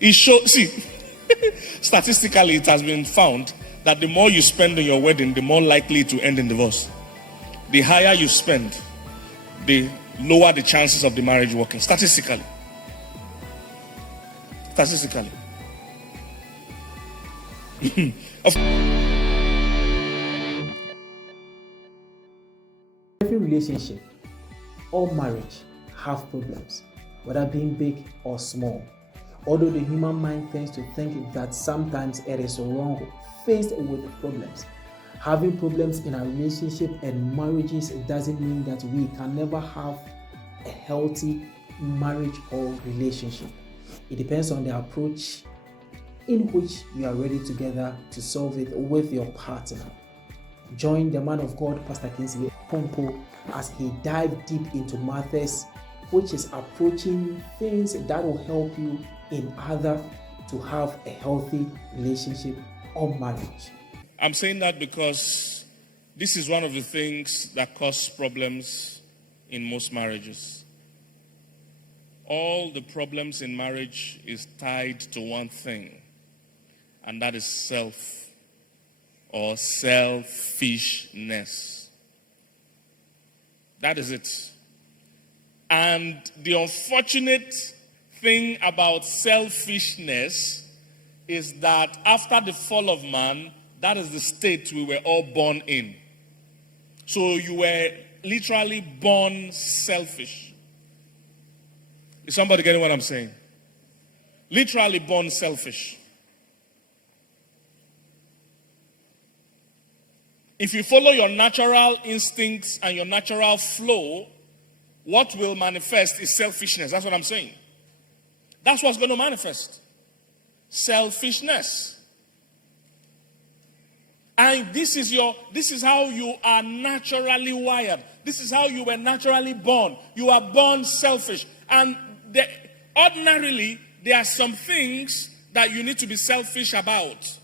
See, statistically, it has been found that the more you spend on your wedding, the more likely to end in divorce. The higher you spend, the lower the chances of the marriage working. Statistically. Every relationship or marriage have problems, whether being big or small. Although the human mind tends to think that sometimes it is wrong faced with problems. Having problems in our relationship and marriages doesn't mean that we can never have a healthy marriage or relationship. It depends on the approach in which you are ready together to solve it with your partner. Join the man of God, Pastor Kingsley Okonkwo, as he dives deep into matters which is approaching things that will help you in order to have a healthy relationship or marriage. I'm saying that because this is one of the things that cause problems in most marriages. All the problems in marriage is tied to one thing, and that is self or selfishness. That is it. And the unfortunate thing about selfishness is that after the fall of man, that is the state we were all born in. So you were literally born selfish. Is somebody getting what I'm saying? Literally born selfish. If you follow your natural instincts and your natural flow, what will manifest is selfishness. That's what I'm saying. That's what's going to manifest. Selfishness. And this is how you are naturally wired. This is how you were naturally born. You are born selfish. And ordinarily, there are some things that you need to be selfish about.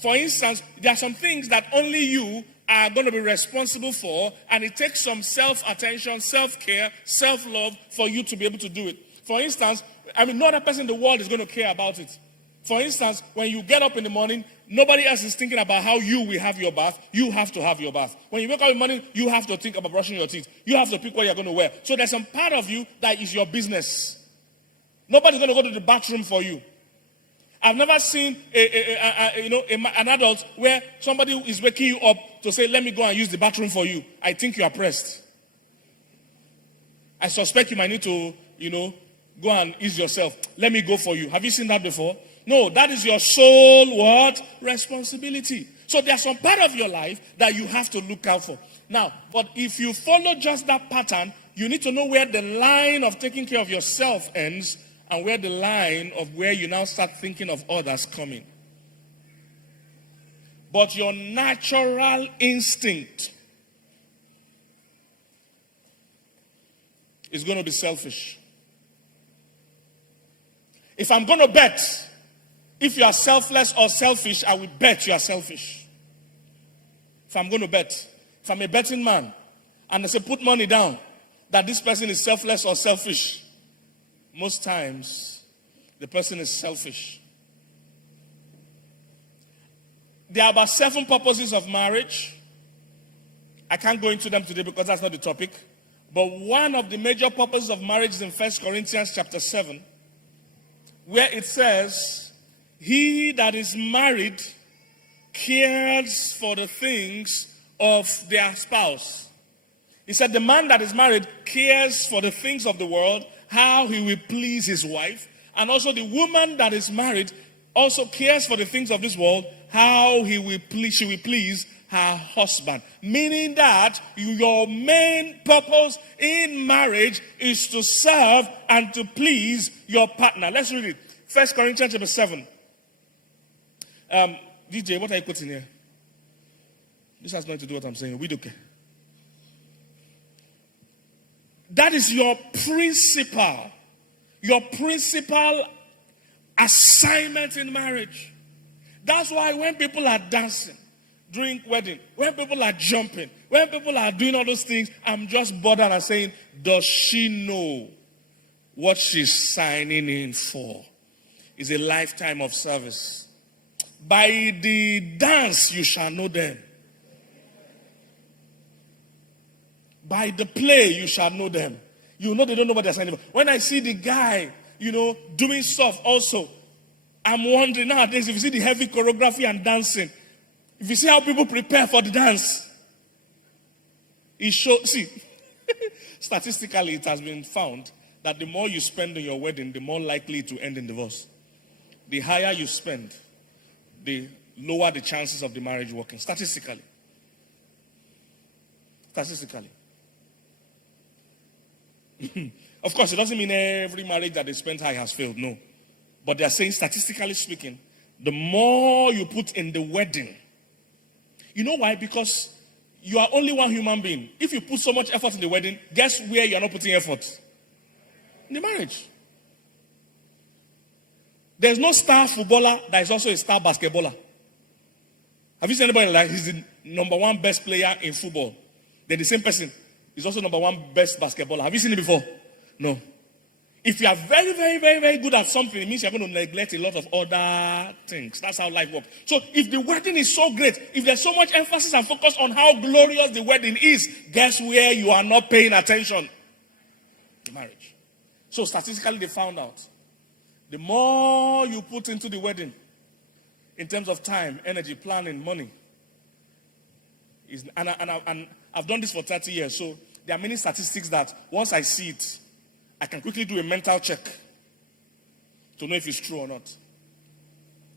For instance, there are some things that only you are going to be responsible for, and it takes some self-attention, self-care, self-love for you to be able to do it. For instance, no other person in the world is going to care about it. For instance, when you get up in the morning, nobody else is thinking about how you will have your bath. You have to have your bath. When you wake up in the morning, you have to think about brushing your teeth. You have to pick what you're going to wear. So there's some part of you that is your business. Nobody's going to go to the bathroom for you. I've never seen an adult where somebody is waking you up to say, let me go and use the bathroom for you. I think you are pressed. I suspect you might need to, go and ease yourself. Let me go for you. Have you seen that before? No, that is your sole what? Responsibility. So there's some part of your life that you have to look out for. Now, but if you follow just that pattern, you need to know where the line of taking care of yourself ends and where the line of where you now start thinking of others coming. But your natural instinct is going to be selfish. If I'm going to bet, if you are selfless or selfish, I will bet you are selfish. If I'm going to bet, if I'm a betting man, and I say put money down that this person is selfless or selfish, most times, the person is selfish. There are about 7 purposes of marriage. I can't go into them today because that's not the topic. But one of the major purposes of marriage is in 1 Corinthians chapter 7, where it says, he that is married cares for the things of their spouse. He said the man that is married cares for the things of the world, how he will please his wife. And also the woman that is married also cares for the things of this world, how she will please her husband. Meaning that your main purpose in marriage is to serve and to please your partner. Let's read it. 1 Corinthians chapter 7. DJ, what are you putting here? This has nothing to do with what I'm saying. We don't care. That is your principal assignment in marriage. That's why when people are dancing during wedding, when people are jumping, when people are doing all those things, I'm just bothered and saying, does she know what she's signing in for? is a lifetime of service. By the dance you shall know them. By the play you shall know them. You know they don't know what they're saying. When I see the guy, doing stuff also, I'm wondering nowadays, if you see the heavy choreography and dancing, if you see how people prepare for the dance, statistically it has been found that the more you spend on your wedding, the more likely to end in divorce. The higher you spend, the lower the chances of the marriage working. Statistically. Of course, it doesn't mean every marriage that they spent high has failed. No. But they are saying, statistically speaking, the more you put in the wedding. You know why? Because you are only one human being. If you put so much effort in the wedding, guess where you are not putting effort? In the marriage. There's no star footballer that is also a star basketballer. Have you seen anybody like he's the number one best player in football? Then the same person is also number one best basketballer. Have you seen it before? No. If you are very, very, very, very good at something, it means you're going to neglect a lot of other things. That's how life works. So if the wedding is so great, if there's so much emphasis and focus on how glorious the wedding is, guess where you are not paying attention? The marriage. So statistically they found out, the more you put into the wedding, in terms of time, energy, planning, money, and I've done this for 30 years, so there are many statistics that once I see it, I can quickly do a mental check to know if it's true or not.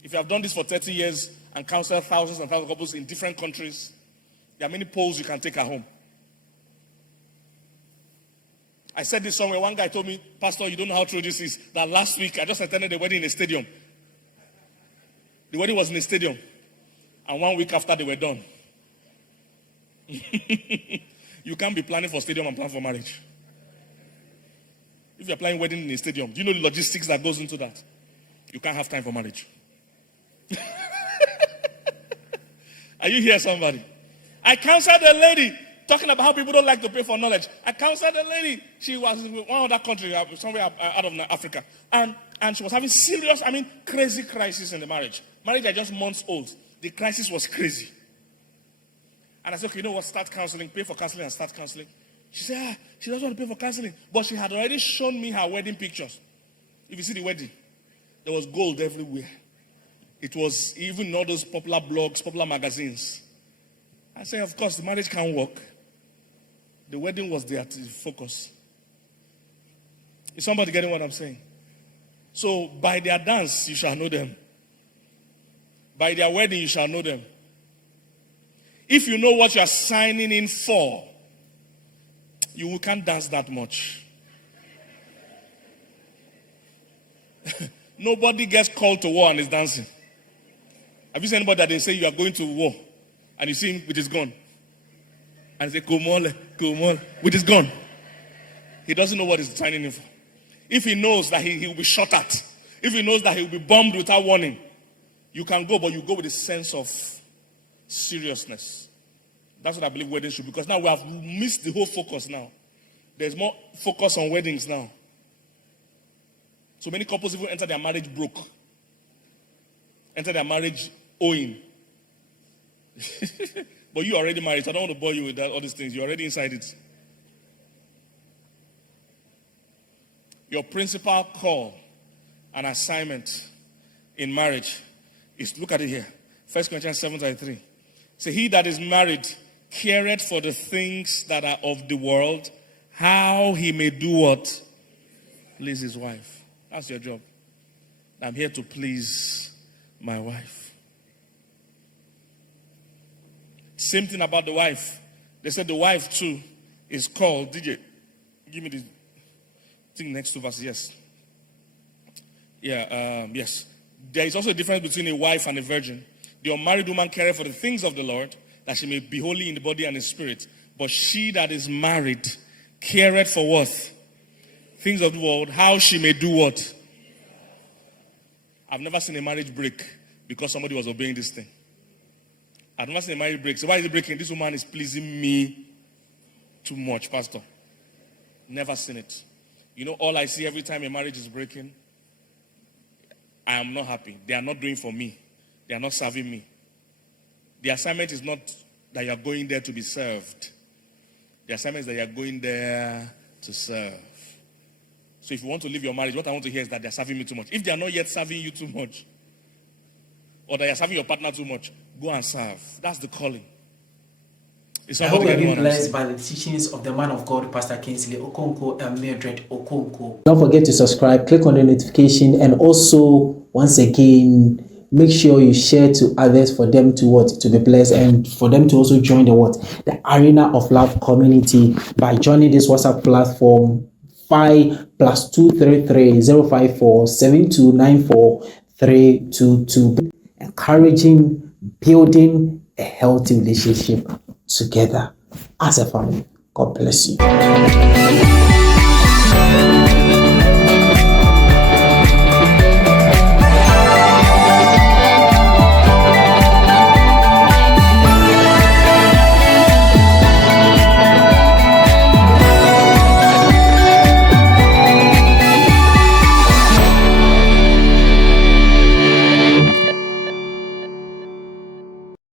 If you have done this for 30 years and counseled thousands and thousands of couples in different countries, there are many polls you can take at home. I said this somewhere. One guy told me, Pastor, you don't know how true this is. That last week, I just attended a wedding in a stadium. The wedding was in a stadium. And 1 week after, they were done. You can't be planning for stadium and plan for marriage. If you're planning wedding in a stadium, do you know the logistics that goes into that? You can't have time for marriage. Are you here, somebody? I counseled a lady talking about how people don't like to pay for knowledge. I counseled a lady. She was in one other country, somewhere out of Africa. And she was having serious, crazy crisis in the marriage. Marriage are just months old. The crisis was crazy. And I said, okay, you know what? Start counseling. Pay for counseling and start counseling. She said, she doesn't want to pay for counseling. But she had already shown me her wedding pictures. If you see the wedding, there was gold everywhere. It was even all those popular blogs, popular magazines. I said, of course, the marriage can't work. The wedding was there to focus. Is somebody getting what I'm saying? So, by their dance, you shall know them. By their wedding, you shall know them. If you know what you are signing in for, you can't dance that much. Nobody gets called to war and is dancing. Have you seen anybody that they say you are going to war and you see him with his gun? And say, Komole, with his gun. He doesn't know what he's signing in for. If he knows that he will be shot at, if he knows that he will be bombed without warning, you can go, but you go with a sense of seriousness. That's what I believe weddings should be. Because now we have missed the whole focus now. There's more focus on weddings now. So many couples even enter their marriage broke. Enter their marriage owing. But you are already married. So I don't want to bore you with all these things. You're already inside it. Your principal call and assignment in marriage is, look at it here. 1 Corinthians 7:33. Say, he that is married careth for the things that are of the world, how he may do what? Please his wife. That's your job. I'm here to please my wife. Same thing about the wife. They said the wife too is called, DJ, give me the thing next to verse, yes. Yes. There is also a difference between a wife and a virgin. The unmarried woman careth for the things of the Lord, that she may be holy in the body and in spirit. But she that is married careth for what? Things of the world, how she may do what? I've never seen a marriage break because somebody was obeying this thing. I've never seen a marriage break. So why is it breaking? This woman is pleasing me too much, Pastor. Never seen it. You know, all I see every time a marriage is breaking, I am not happy. They are not doing for me. They are not serving me. The assignment is not that you are going there to be served. The assignment is that you are going there to serve. So if you want to leave your marriage, what I want to hear is that they are serving me too much. If they are not yet serving you too much, or that you are serving your partner too much, go and serve. That's the calling. I hope you have been blessed by the teachings of the man of God, Pastor Kingsley Okonkwo and Mildred Okonkwo. Don't forget to subscribe, click on the notification, and also, once again, make sure you share to others for them to be blessed, and for them to also join the Arena of Love community by joining this WhatsApp platform 5+233 054 7294 322. Encouraging, building a healthy relationship together as a family. God bless you.